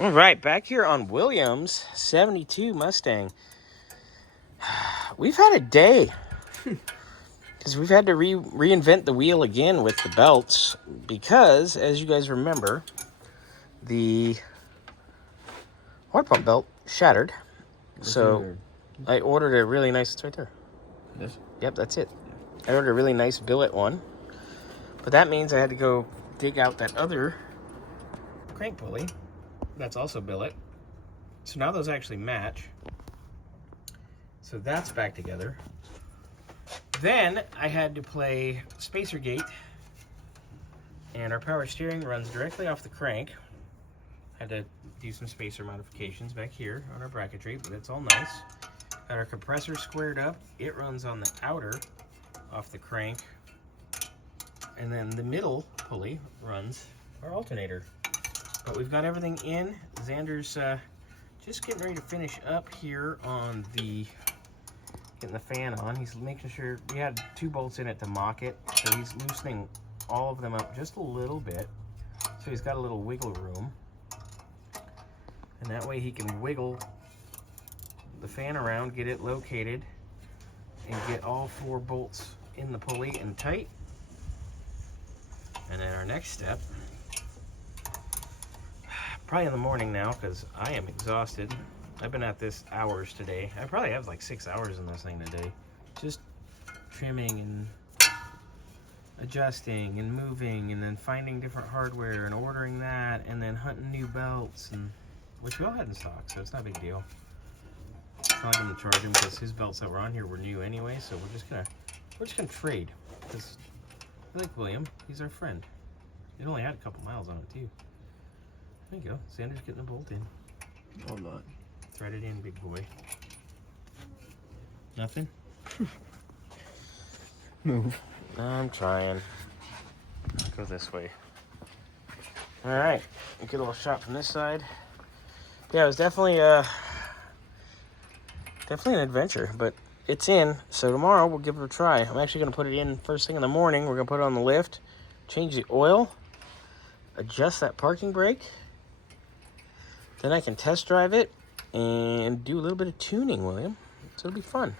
All right, back here on Williams 72 Mustang. We've had a day because we've had to reinvent the wheel again with the belts because, as you guys remember, the water pump belt shattered. So I ordered a really nice, it's right there. This? Yep, that's it. I ordered a really nice billet one, but that means I had to go dig out that other crank pulley. That's also billet. So now those actually match. So that's back together. Then I had to play spacer gate, and our power steering runs directly off the crank. Had to do some spacer modifications back here on our bracketry, but it's all nice. Got our compressor squared up. It runs on the outer off the crank. And then the middle pulley runs our alternator. But we've got everything in. Xander's just getting ready to finish up here on the, getting the fan on. He's making sure, we had 2 bolts in it to mock it, so he's loosening all of them up just a little bit. So he's got a little wiggle room. And that way he can wiggle the fan around, get it located, and get all 4 bolts in the pulley and tight. And then our next step, probably in the morning now, because I am exhausted. I've been at this hours today. I probably have like 6 hours in this thing today. Just trimming and adjusting and moving and then finding different hardware and ordering that and then hunting new belts, and which we all had in stock, so it's not a big deal. It's not like I'm gonna charge him because his belts that were on here were new anyway, so we're just gonna trade. Because I like William, he's our friend. It only had a couple miles on it too. There you go. Xander's getting a bolt in. Oh, not. Thread it in, big boy. Nothing? Move. I'm trying. Go this way. Alright. Get a little shot from this side. Yeah, it was definitely an adventure, but it's in. So tomorrow we'll give it a try. I'm actually going to put it in first thing in the morning. We're going to put it on the lift, change the oil, adjust that parking brake. Then I can test drive it and do a little bit of tuning, William. So it'll be fun.